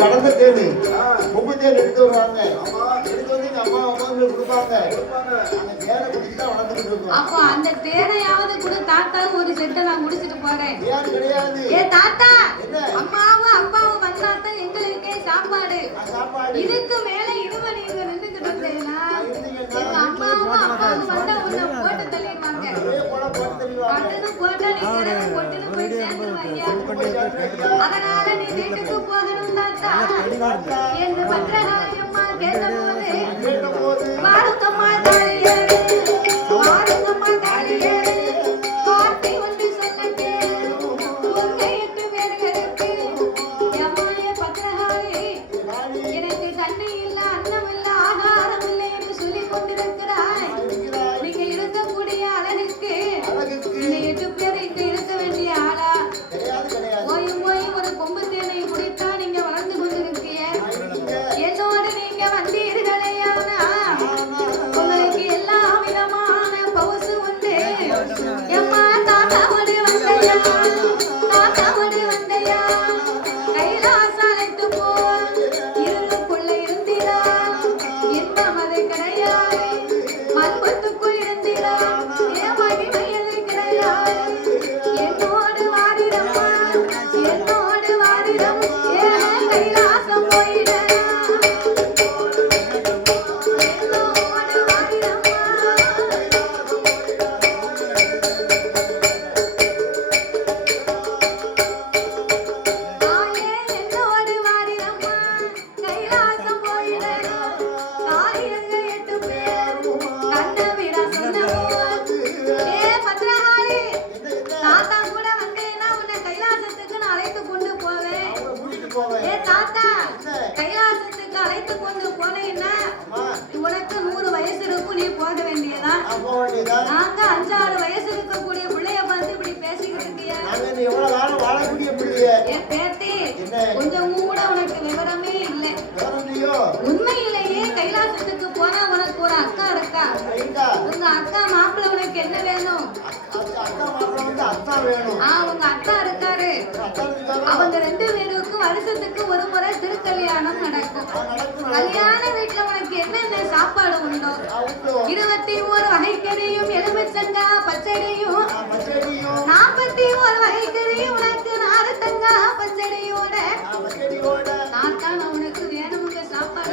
கடந்த தேனு கொம்பு தேன் எடுத்து வருவாங்க. எடுத்து வந்து எங்க அம்மா அம்மாங்களுக்கு கொடுப்பாங்க. அந்த தேனை குடிச்சு தான் வளர்ந்துட்டு இருக்கோம். அப்போ அந்த தேனையாவது கூட தாத்தாவும் ஒரு செட்டை நான் குடிச்சிட்டு போறேன். ஏன் கிடையாது? ஏ தாத்தா, அம்மாவும் அப்பாவும் வந்தாத்தான் எங்களுக்கே சாப்பாடு. இதுக்கு மேல இருவ நீங்க நின்றுகிட்டு இருந்தீங்கன்னா எங்க அம்மாவும் அப்பாவும் வந்தா உன்னை போட்டு தள்ளிடுவாங்க. பட்டுன்னு போட்டா நீ கிடக்கு பொட்டுன்னு போய் சேர்ந்துருவாங்க. அதனால நீ வீட்டுக்கு போகணும் தாத்தா என்று பத்திரகாளியம்மா கேட்டபோது வாருங்கம்மா தாலியேறு, வாருங்கம்மா தாலியேறு, வார்த்தை ஒன்று சொல்ல கேளு, உங்க 8 பேர்களுக்கு எம்மாயே பத்திரகாளி, எனக்கு தண்ணி இல்ல, அன்னம் இல்ல, ஆகாரம் இல்லை என்று சொல்லிக் கொண்டிருக்கிறாய். நீங்க இருக்கக்கூடிய அழகுக்கு இந்த 8 பேர் இங்க இருக்க வேண்டிய ஆளா? ஓயும் ஓயும் ஒரு கொம்பு தேனை முடித்தா நீங்க வளர்ந்து கொண்டிருக்கீங்க. என்னோடு நீங்க வந்தீர்களேயானா உங்களுக்கு எல்லா விதமான பவுசு உண்டு. எம்மா தாத்தாவோடு வந்தையா, தாத்தாவோடு வந்தையா, கைலாச அழைத்து போ, இருளுக்குள்ள இருந்தீரா, இன்பம் அது கிடையாது, மண்புத்துக்குள் இருந்தீரா, ஏன் மகிமை அது கிடையாது. என்னோடு வாரிடம்மா, என்னோடு வாரிடம், ஏன் கைலாசம் போயிட, என்னோடு வாரிடம்மா. தாயே என்னோடு வாரிடம்மா, கைலாசம் போயிடணும். காரியங்கள் 8 பேர் கண்ணவிட சொன்னபோது, ஏ பத்ரகாளி, தாத்தா கூட வந்தேன்னா உன்னை கைலாசத்துக்கு நான் அழைத்து கொண்டு போவேன். ஏ தாத்தா, கைலாசத்துக்கு அழைத்து கொண்டு போனேன்னா உனக்கு 100 வயசு இருக்கும், நீ போக வேண்டியதா? நாங்க 5-6 வயசு இருக்கக்கூடிய பிள்ளைய பார்த்து இப்படி பேசிக்கிட்டு இருக்கியா? என் பேத்தி, கொஞ்சம் கூட உனக்கு விவரமே இல்லை. உண்மையிலேயே கைலாசத்துக்கு போனா உனக்கு ஒரு அக்கா இருக்கா? உங்க அக்கா மாப்பிள்ள உனக்கு என்ன வேணும்? உங்க அக்கா இருக்காரு. அவங்க 2 பேருக்கும் வருஷத்துக்கு ஒரு முறை திருக்கல்யாணம் நடக்கும். கல்யாண வீட்டுல உனக்கு என்னென்ன சாப்பாடு உண்டோ 21 வகைக்கறியும், எலுமிச்சங்காய் பச்சடியும், 41 வகைக்கறியும், உனக்கு நாரத்தங்கா பச்சடியோட தாத்தா நான் உனக்கு வேணுங்க சாப்பாடு.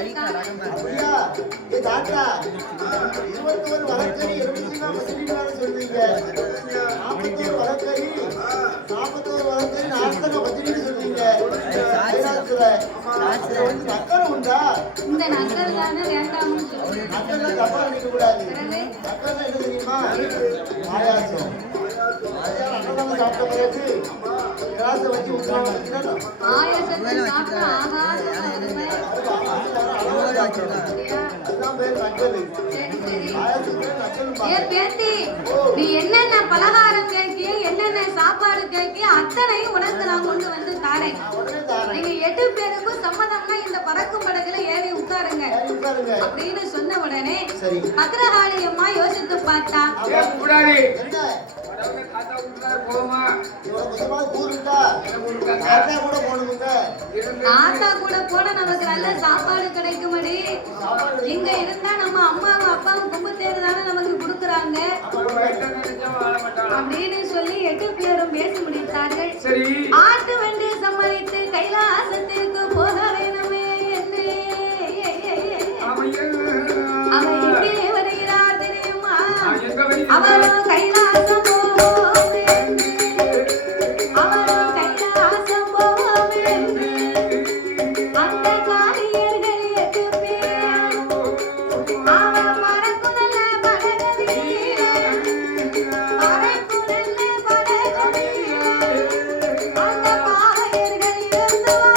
இந்த நக்கல் தானே வேண்டாம்னு பாயசத்தை சாப்பிட்டா நீ என்னென்ன பலகாரம் கேட்கிய, என்னென்ன சாப்பாடு கேட்கிய அத்தனையும் உனக்கு நான் கொண்டு வந்து தாரேன். நீங்க 8 பேருக்கும் சம்மதம்னா இந்த பறக்கும் படகுல ஏறி உட்காருங்க அப்படின்னு சொன்ன உடனே பத்திரகாளி அம்மா யோசித்து பார்த்தா, தாத்தா கூட போன நமக்கு நல்ல சாப்பாடு கிடைக்கும்படி இங்க இருந்தா நம்ம அம்மாவும் அப்பாவும் கும்பு தேர் தானே நமக்கு கொடுக்குறாங்க அப்படின்னு சொல்லி 8 பேரும் பேசி முடித்தார்கள். ஆட்டு வண்டி சம்மதித்து கைலாசத்திற்கு போக வேணுமே என்று அவர் எங்கே வருகிறார் தெரியுமா? அவரும் கைலாசம் அந்த பாவையர்கள் இருந்தவா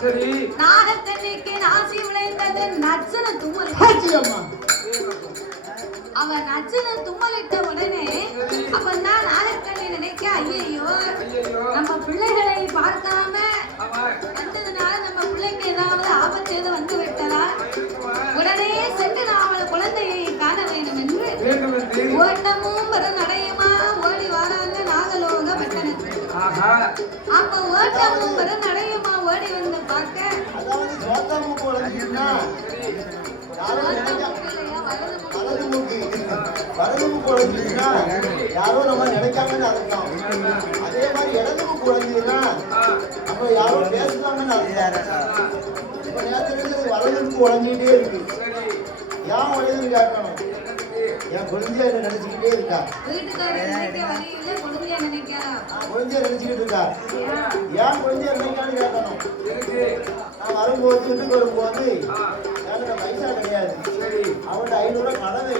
சரி நாகக்கண்ணிக்கு நாசி விளைந்தது நச்சுன தும்மல். ஆச்சி அம்மா. அவன் நச்சுன தும்மலிட்ட உடனே அப்பந்தான் நாகக்கண்ணி நினைக்க, ஐயையோ ஐயையோ நம்ம பிள்ளைகளை பார்க்காம ஆமா வந்ததுனால நம்ம பிள்ளைக்கு ஏதாவது ஆபத்து எதுவும் வந்து விட்டதா? இருக்குமா உடனே சென்று நான் அவள் குழந்தையை காண வேண்டும் என்று வேண்டும் என்று ஓட்டமும் வரும் நடையுமா ஓடி வராங்க நாகலோக பட்டணத்துக்கு. ஆஹா அப்ப ஓட்டமும் வரும் நடையுமா ஓடி வந்து பார்க்க, அதாவது சோத்தா மூக்கு உடைஞ்சிருச்சுன்னா யாரும் நினைக்க இல்லையா, வலது பக்கம். வலது மூக்கு வலது மூக்கு உடைஞ்சிருச்சுன்னா யாரும் நம்ம நினைக்காமன்னு அர்த்தம். அதே மாதிரி இடது மூக்கு உடைஞ்சிருச்சுன்னா நம்ம யாரும் பேசுனாங்கன்னு அர்த்தம். இப்ப நேரத்துக்கு வலது மூக்கு உடைஞ்சிக்கிட்டே இருக்கு. ஏன் உடையுதுன்னு கேட்கணும். என் குழந்தைய என்ன நினைச்சுக்கிட்டே இருக்கா. வீட்டுக்காரர் நினைக்க வழியில குழந்தைய நினைக்கலாம். குழந்தைய நினைச்சுக்கிட்டு இருக்கா. ஏன் குழந்தைய நினைக்கான்னு கேட்கணும். இருக்கு நான் வரும்போது வீட்டுக்கு வரும்போது எனக்கு பைசா கிடையாது. அவன்கிட்ட 500 ரூபாய் கடன்